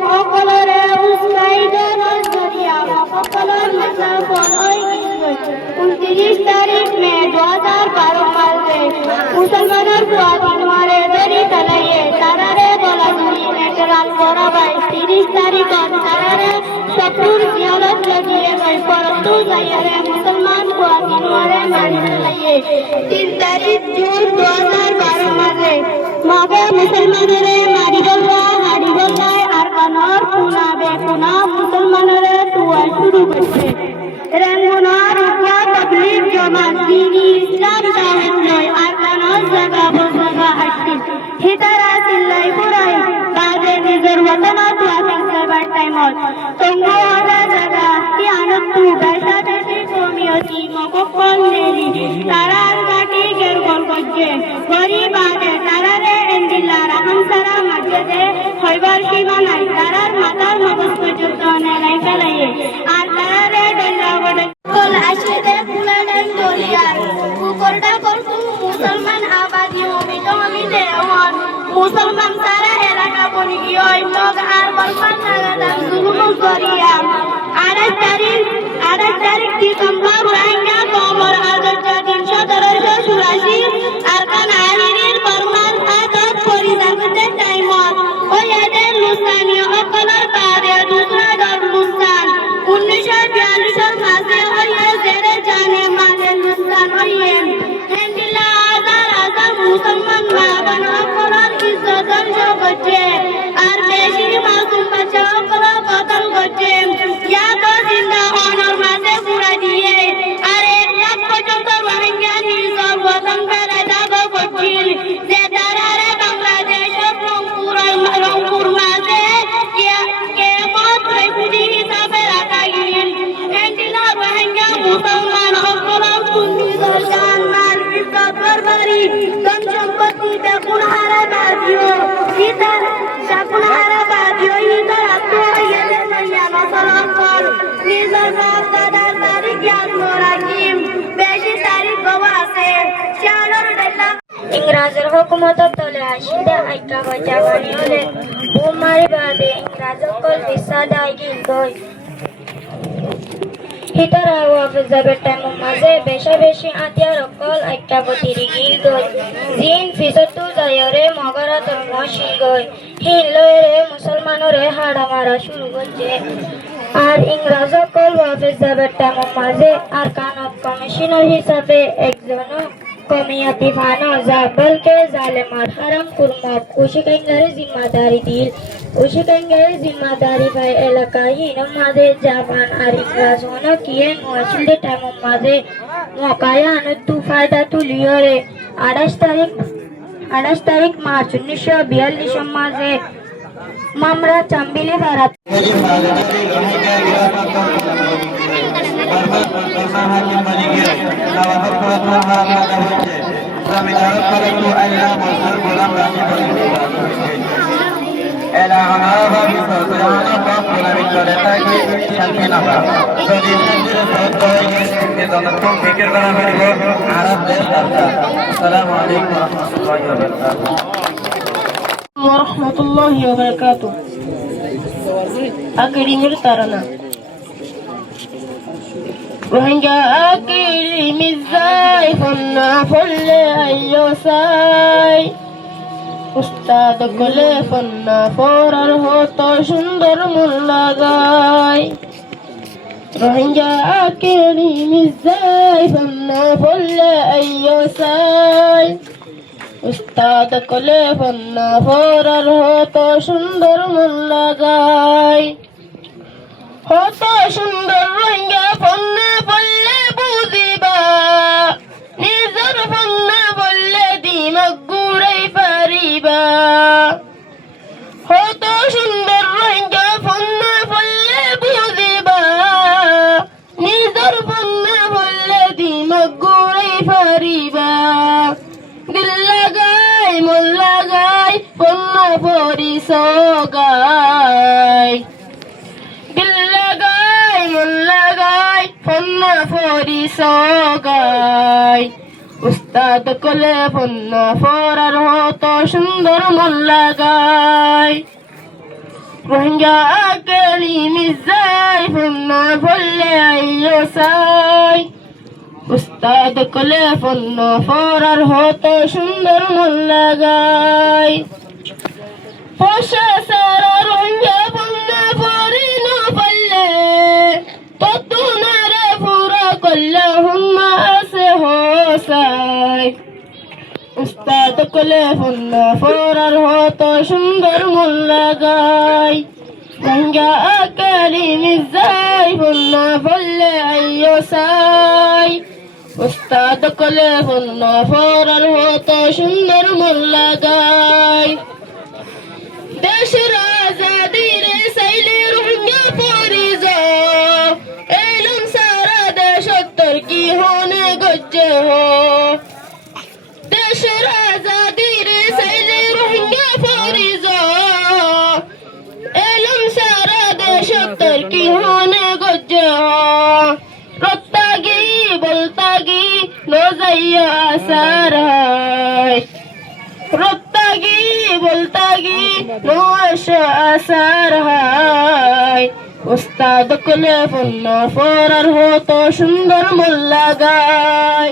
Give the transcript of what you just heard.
সকলরে উৎসাহিত নজরিয়া সকলের মাথা বড়ই গিয়ে 29 তারিখ মে 2012 মাসে মুসলমানের স্বাধীন মারে ধরি চালাইয়ে তারারে বলা ধরি নেটরাল করাবাই 30 তারিখ তারারে শত্রুর জিয়ারত লাগিয়ে গই পরন্তু যাইরে মুসলমান স্বাধীন মারে মারি চালাইয়ে 3 তারিখ জুন 2012 মাসে মাগে মুসলমানেরে মারি বললা হাড়ি বললায় আর কানর পুনা বেকুনা মুসলমানেরে তুয়া শুরু করছে রেঙ্গুনার ইয়া তাবলীগ জামাত দ্বীনি ইসলাম দাওয়াত নয় আর কানর জায়গা বজাগা হাসিল হিতারা চিল্লাই পুরাই বাজে নিজের ওয়াতানাত ওয়াতিং করবার টাইমত তঙ্গো আদা জায়গা কি আনতু বেসা দেশি কমিয়তি মককল নেলি তারার গাটি গের গল করছে গরিব আদে তারারে এন্দিলা রাহাম সারা মসজিদে হইবার সীমা নাই তারার মাথার মগজ পর্যন্ত নেলাই ফেলাইয়ে আর তারারে ডল্লা বড় কল আসিদে ফুলানের দলিয়ার কুকরটা করতু মুসলমান আবাদি অমিত অমিতে অমর মুসলমান সারা এলাকা বনি গিয়ে লোক আর বলমান লাগাতাম জুলুম করিয়া আড়াই তারিখ ডিসেম্বর রোহিঙ্গা কমর আগস্ট 383 আর কান আলির ফরমান আদত পরিদাগতে টাইমত ওই এদের মুস্তানীয় অকলর পারে দুসরা দল মুস্তান 1942 মাসে ওই জেরে জানে মানে মুস্তান হইয়ে হেন্দিলা আজার মুসলমান মাবান অকলর ইজ্জত করছে আর বেশি মাসুম বাচ্চা অকল কতল করছে ইয়া তো জিন্দা অনর মাঝে পুরা দিয়ে আর এক পর্যন্ত রোহিঙ্গা নিজের ওয়াতন ফেলে দাবো করছিল যে তারারে বাংলাদেশ রংপুর মাঝে কেমত রেফিউজি হিসাবে রাখা গিয়েছিল এন্ডিলা রোহিঙ্গা মুসলমান অকল নিজের জান মাল ইজ্জত বরবারি ধন সম্পত্তি বেকুন হারা বাদিও ইতার শাকুন হারা বাদিও ইতার আত্মহত্যা নয়া নসলন কর নিজের বাপ দাদার তারিখ ইয়াদ রাখিম বেশি তারিখ গোয়া আছে শাহর ডেলা ইংরেজের হুকুমত তলে আসিদে আইকা বাজা বাড়ি হলে বুমারি বাদে ইংরেজ কল বিসাদাই গিল গই হিতারা ওয়াফে যাবে টাইম মাঝে বেশি আতিয়ার কল আইকা বতিরি গিল গই জিন ফিসতু যায়রে মগরা ধর্ম শিল গই হিল লয়ে মুসলমানরে হাড়া মারা শুরু করছে আর ইংরেজ কল ওয়াফে যাবে টাইম মাঝে আর কানত কমিশনার হিসাবে একজন কমিয়াতি ফানো যা বলকে জালেমার হারাম কুরমত উশিকাঙ্গারে জিম্মাদারি দিল উশিকাঙ্গারে জিম্মাদারি ভাই এলাকায় মাঝে জাপান আর ইংরেজ হনো কিয়ে মহাশিল টাইম মাঝে মকায়া আনতু ফায়দা তুলিয়রে 28 তারিখ মার্চ 1942 মাঝে Mamra চাম্বিলি Bharat warahmatullahi wabarakatuh. Akademir Tarana Rohingya akilimizai fonna folle ayyosai Ustad kole fonna forar hoto সুন্দর মুল্লাগাই Rohingya akilimizai fonna folle ayyosai উস্তাদ কলে ফন্না ফোরার হতো সুন্দর মন লাগাই হতো সুন্দর রোহিঙ্গা ফন্না বললে বুঝিবা নিজের ফন্না বললে দিমাগ গুড়াই পারিবা হতো সুন্দর রোহিঙ্গা ফন্না বললে বুঝিবা নিজের ফন্না বললে দিমাগ গুড়াই পারিবা Dilagai mulagai ponna pori sogai Dilagai mulagai ponna pori sogai Ustad kole ponna forar hoto সুন্দর মন লাগাই রোহিঙ্গা কেলি মিজাই ফন্ন ফলে আইও সাই উস্তাদ কলে ফন্ন ফরার হতো সুন্দর মন লাগাই পোষা সারা রোহিঙ্গা ফন্ন ফরি না পারলে ততুনারে পুরা করলে হুম্মা আছে হোসাই উস্তাদ কলে ফন্ন ফরার হতো সুন্দর মন লাগাই রোহিঙ্গা কেলি মিজাই ফন্ন ফলে আইও সাই উস্তাদ কলে ফন্ন ফরার হতো সুন্দর মন লাগাই দেশের আজাদির সাইলে রোহিঙ্গা পরিজ এলম সারা দেশ কি হনে গজ্জে হো দেশের আজাদির সাইলে রোহিঙ্গা পরিজ এলম সারা দেশ কি হনে গজ্জে হো রত্তাগি বলতাগি নো যাইয়া আসার হায় রত্তাগি বলতাগি নো আসার হায় উস্তাদ কলে ফন্ন ফরার হতো সুন্দর মন লাগাই